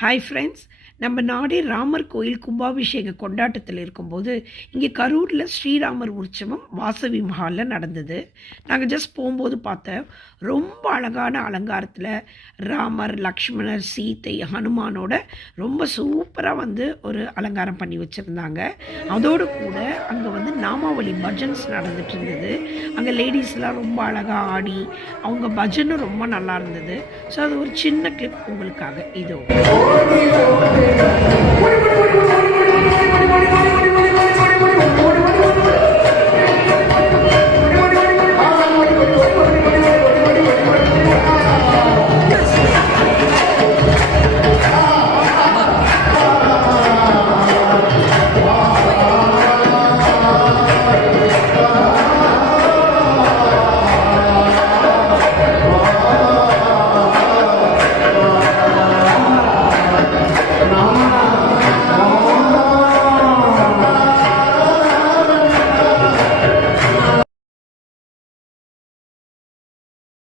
Hi friends நம்ம நாடே ராமர் கோயில் கும்பாபிஷேக கொண்டாட்டத்தில் இருக்கும்போது இங்கே கரூரில் ஸ்ரீராமர் உற்சவம் வாசவி மஹாலில் நடந்தது. நாங்கள் ஜஸ்ட் போகும்போது பார்த்தேன் ரொம்ப அழகான அலங்காரத்தில் ராமர் லக்ஷ்மணர் சீதை ஹனுமானோட ரொம்ப சூப்பராக வந்து ஒரு அலங்காரம் பண்ணி வச்சுருந்தாங்க. அதோடு கூட அங்கே வந்து நாமாவளி பஜன்ஸ் நடந்துட்டு இருந்தது. அங்கே லேடிஸ்லாம் ரொம்ப அழகாக ஆடி அவங்க பஜனும் ரொம்ப நல்லா இருந்தது. ஸோ அது ஒரு சின்ன கிளிப் உங்களுக்காக. இதோ. Lord, we will.